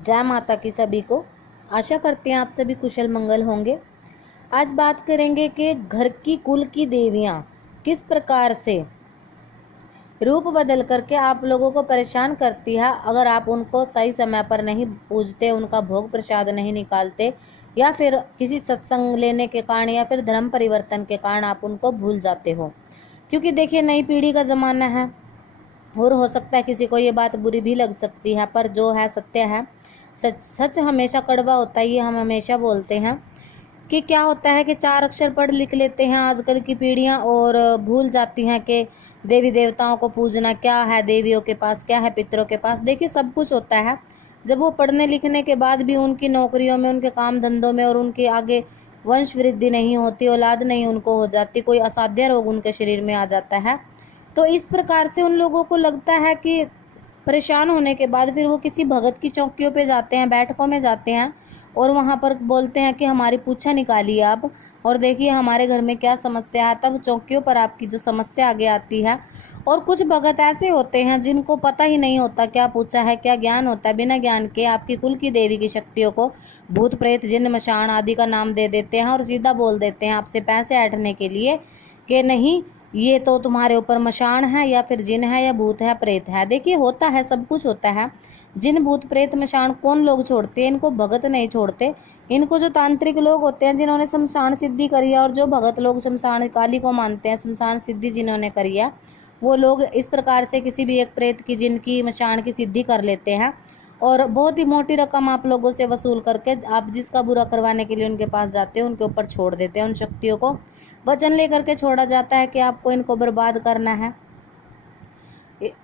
जय माता की सभी को। आशा करते हैं आप सभी कुशल मंगल होंगे। आज बात करेंगे कि घर की कुल की देवियां किस प्रकार से रूप बदल करके आप लोगों को परेशान करती है अगर आप उनको सही समय पर नहीं पूजते, उनका भोग प्रसाद नहीं निकालते, या फिर किसी सत्संग लेने के कारण या फिर धर्म परिवर्तन के कारण आप उनको भूल जाते हो। क्योंकि देखिए, नई पीढ़ी का ज़माना है और हो सकता है किसी को ये बात बुरी भी लग सकती है, पर जो है सत्य है। सच सच हमेशा कड़वा होता है, ये हम हमेशा बोलते हैं। कि क्या होता है कि 4 अक्षर पढ़ लिख लेते हैं आजकल की पीढ़ियां और भूल जाती हैं कि देवी देवताओं को पूजना क्या है, देवियों के पास क्या है, पितरों के पास देखिए सब कुछ होता है। जब वो पढ़ने लिखने के बाद भी उनकी नौकरियों में, उनके काम धंधों में और उनके आगे वंश वृद्धि नहीं होती, औलाद नहीं उनको हो जाती, कोई असाध्य रोग उनके शरीर में आ जाता है, तो इस प्रकार से उन लोगों को लगता है कि परेशान होने के बाद फिर वो किसी भगत की चौकियों पे जाते हैं, बैठकों में जाते हैं और वहां पर बोलते हैं कि हमारी पूछा निकालिए आप और देखिए हमारे घर में क्या समस्या है। तब चौकियों पर आपकी जो समस्या आगे आती है। और कुछ भगत ऐसे होते हैं जिनको पता ही नहीं होता क्या पूछा है, क्या ज्ञान होता है, बिना ज्ञान के आपकी कुल की देवी की शक्तियों को भूत प्रेत जिन्न मशान आदि का नाम दे देते हैं और सीधा बोल देते हैं आपसे पैसे ऐंठने के लिए कि नहीं, ये तो तुम्हारे ऊपर मशान है या फिर जिन है या भूत है, प्रेत है। देखिए होता है, सब कुछ होता है। जिन भूत प्रेत मशान कौन लोग छोड़ते हैं? इनको भगत नहीं छोड़ते। इनको जो तांत्रिक लोग होते हैं जिन्होंने शमशान सिद्धि करी है, और जो भगत लोग शमशान काली को मानते हैं, शमशान सिद्धि जिन्होंने करी है, वो लोग इस प्रकार से किसी भी एक प्रेत की, जिनकी मशान की सिद्धि कर लेते हैं और बहुत ही मोटी रकम आप लोगों से वसूल करके आप जिसका बुरा करवाने के लिए उनके पास जाते हैं उनके ऊपर छोड़ देते हैं। उन शक्तियों को वचन लेकर के छोड़ा जाता है कि आपको इनको बर्बाद करना है।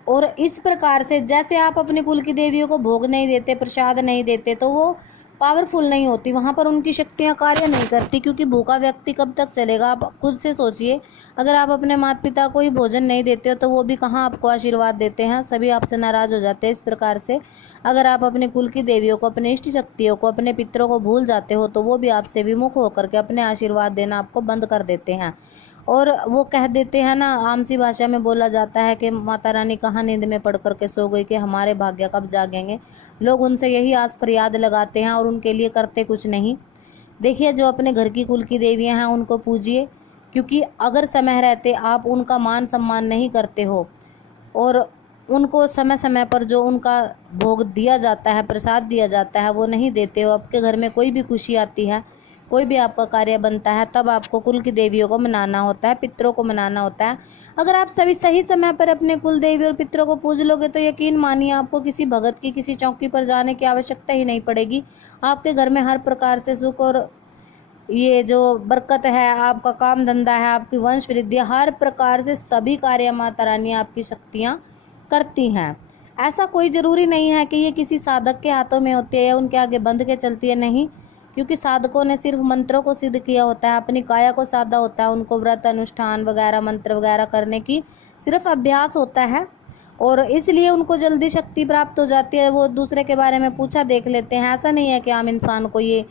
और इस प्रकार से जैसे आप अपने कुल की देवियों को भोग नहीं देते, प्रसाद नहीं देते, तो वो पावरफुल नहीं होती, वहां पर उनकी शक्तियां कार्य नहीं करती। क्योंकि भूखा व्यक्ति कब तक चलेगा? आप खुद से सोचिए, अगर आप अपने माता पिता को ही भोजन नहीं देते हो तो वो भी कहाँ आपको आशीर्वाद देते हैं, सभी आपसे नाराज हो जाते हैं। इस प्रकार से अगर आप अपने कुल की देवियों को, अपने इष्ट शक्तियों को, अपने पितरों को भूल जाते हो तो वो भी आपसे विमुख होकर के अपने आशीर्वाद देना आपको बंद कर देते हैं। और वो कह देते हैं ना, आम सी भाषा में बोला जाता है कि माता रानी कहाँ नींद में पड़ करके सो गई कि हमारे भाग्य कब जागेंगे। लोग उनसे यही आस फरियाद लगाते हैं और उनके लिए करते कुछ नहीं। देखिए, जो अपने घर की कुल की देवियां हैं उनको पूजिए, क्योंकि अगर समय रहते आप उनका मान सम्मान नहीं करते हो और उनको समय समय पर जो उनका भोग दिया जाता है, प्रसाद दिया जाता है, वो नहीं देते हो, आपके घर में कोई भी खुशी आती है, कोई भी आपका कार्य बनता है, तब आपको कुल की देवियों को मनाना होता है, पितरों को मनाना होता है। अगर आप सभी सही समय पर अपने कुल देवी और पितरों को पूज लोगे तो यकीन मानिए आपको किसी भगत की, किसी चौकी पर जाने की आवश्यकता ही नहीं पड़ेगी। आपके घर में हर प्रकार से सुख और ये जो बरकत है, आपका काम धंधा है, आपकी वंश वृद्धि, हर प्रकार से सभी कार्य माता रानी आपकी शक्तियाँ करती हैं। ऐसा कोई जरूरी नहीं है कि ये किसी साधक के हाथों में होती है या उनके आगे बंध के चलती है, नहीं। क्योंकि साधकों ने सिर्फ मंत्रों को सिद्ध किया होता है, अपनी काया को साधा होता है, उनको व्रत अनुष्ठान वगैरह, मंत्र वगैरह करने की सिर्फ अभ्यास होता है और इसलिए उनको जल्दी शक्ति प्राप्त हो जाती है। वो दूसरे के बारे में पूछा देख लेते हैं। ऐसा नहीं है कि आम इंसान को ये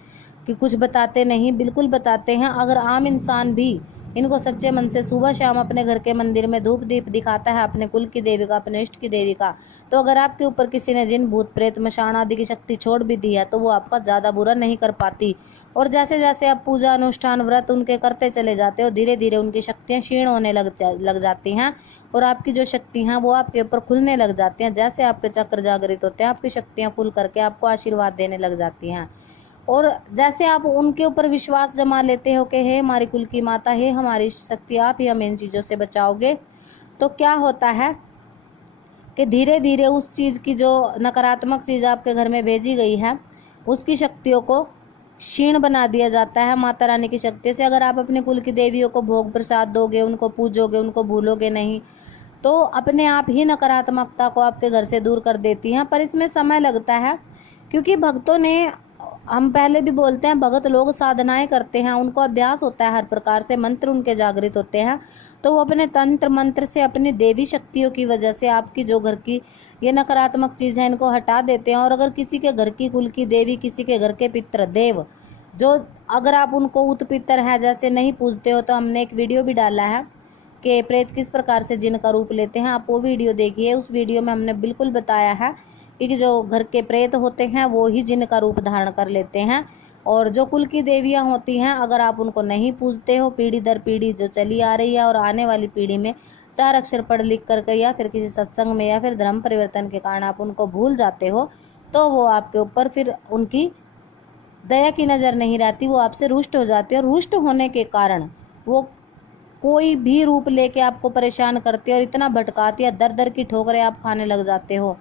कि कुछ बताते नहीं, बिल्कुल बताते हैं। अगर आम इंसान भी इनको सच्चे मन से सुबह शाम अपने घर के मंदिर में धूप दीप दिखाता है अपने कुल की देवी का, अपने इष्ट की देवी का, तो अगर आपके ऊपर किसी ने जिन भूत प्रेत मशान आदि की शक्ति छोड़ भी दी है तो वो आपका ज़्यादा बुरा नहीं कर पाती। और जैसे जैसे आप पूजा अनुष्ठान व्रत उनके करते चले जाते हो, धीरे धीरे उनकी शक्तियाँ क्षीण होने लग जाती हैं और आपकी जो शक्ति हैं वो आपके ऊपर खुलने लग जाती हैं। जैसे आपके चक्र जागृत होते हैं, आपकी शक्तियाँ खुल करके आपको आशीर्वाद देने लग जाती हैं। और जैसे आप उनके ऊपर विश्वास जमा लेते हो कि हे हमारी कुल की माता, हे हमारी इष्ट शक्ति, आप ही हमें इन चीज़ों से बचाओगे, तो क्या होता है कि धीरे धीरे उस चीज़ की जो नकारात्मक चीज़ आपके घर में भेजी गई है उसकी शक्तियों को क्षीण बना दिया जाता है माता रानी की शक्ति से। अगर आप अपने कुल की देवियों को भोग प्रसाद दोगे, उनको पूजोगे, उनको भूलोगे नहीं, तो अपने आप ही नकारात्मकता को आपके घर से दूर कर देती हैं। पर इसमें समय लगता है, क्योंकि भक्तों ने, हम पहले भी बोलते हैं, भगत लोग साधनाएं करते हैं, उनको अभ्यास होता है, हर प्रकार से मंत्र उनके जागृत होते हैं, तो वो अपने तंत्र मंत्र से, अपनी देवी शक्तियों की वजह से आपकी जो घर की ये नकारात्मक चीज़ है इनको हटा देते हैं। और अगर किसी के घर की कुल की देवी, किसी के घर के पितृ देव, जो अगर आप उनको उत पितर है जैसे नहीं पूजते हो, तो हमने एक वीडियो भी डाला है कि प्रेत किस प्रकार से जिन का रूप लेते हैं, आप वो वीडियो देखिए। उस वीडियो में हमने बिल्कुल बताया है कि जो घर के प्रेत होते हैं वो ही जिन का रूप धारण कर लेते हैं। और जो कुल की देवियां होती हैं, अगर आप उनको नहीं पूजते हो, पीढ़ी दर पीढ़ी जो चली आ रही है और आने वाली पीढ़ी में 4 अक्षर पढ़ लिख करके या फिर किसी सत्संग में या फिर धर्म परिवर्तन के कारण आप उनको भूल जाते हो, तो वो आपके ऊपर फिर उनकी दया की नज़र नहीं रहती, वो आपसे रुष्ट हो जाती है। और रुष्ट होने के कारण वो कोई भी रूप लेके आपको परेशान करती है और इतना भटकाती है, दर दर की ठोकरें आप खाने लग जाते हो।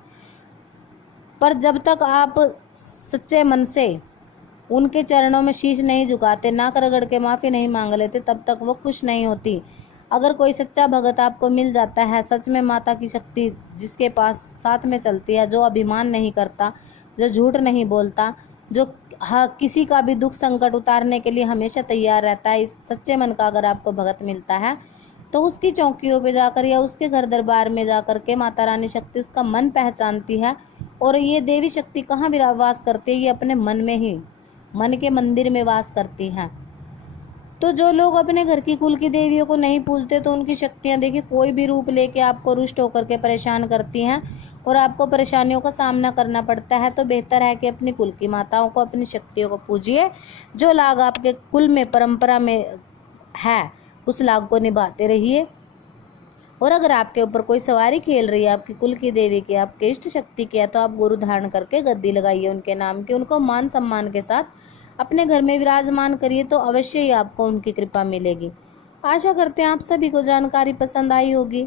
पर जब तक आप सच्चे मन से उनके चरणों में शीश नहीं झुकाते, ना रगड़ के माफ़ी नहीं मांग लेते, तब तक वो खुश नहीं होती। अगर कोई सच्चा भगत आपको मिल जाता है, सच में माता की शक्ति जिसके पास साथ में चलती है, जो अभिमान नहीं करता, जो झूठ नहीं बोलता, जो किसी का भी दुख संकट उतारने के लिए हमेशा तैयार रहता है, इस सच्चे मन का अगर आपको भगत मिलता है, तो उसकी चौकियों पे जाकर या उसके घर दरबार में जाकर के माता रानी शक्ति उसका मन पहचानती है। और ये देवी शक्ति कहाँ वास करती है? ये अपने मन में ही, मन के मंदिर में वास करती हैं। तो जो लोग अपने घर की कुल की देवियों को नहीं पूजते, तो उनकी शक्तियां देखिए कोई भी रूप लेके आपको रुष्ट होकर के परेशान करती हैं और आपको परेशानियों का सामना करना पड़ता है। तो बेहतर है कि अपनी कुल की माताओं को, अपनी शक्तियों को पूजिए। जो लाग आपके कुल में, परंपरा में है, उस लाग को निभाते रहिए। और अगर आपके ऊपर कोई सवारी खेल रही है आपकी कुल की देवी की, आपके इष्ट शक्ति की है, तो आप गुरु धारण करके गद्दी लगाइए उनके नाम की, उनको मान सम्मान के साथ अपने घर में विराजमान करिए, तो अवश्य ही आपको उनकी कृपा मिलेगी। आशा करते हैं आप सभी को जानकारी पसंद आई होगी।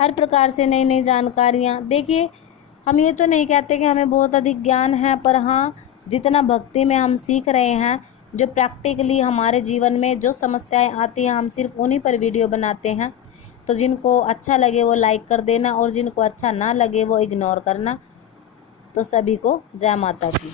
हर प्रकार से नई नई जानकारियाँ देखिए, हम ये तो नहीं कहते कि हमें बहुत अधिक ज्ञान है, पर हाँ, जितना भक्ति में हम सीख रहे हैं, जो प्रैक्टिकली हमारे जीवन में जो समस्याएं आती हैं, हम सिर्फ उन्हीं पर वीडियो बनाते हैं। तो जिनको अच्छा लगे वो लाइक कर देना और जिनको अच्छा ना लगे वो इग्नोर करना। तो सभी को जय माता की।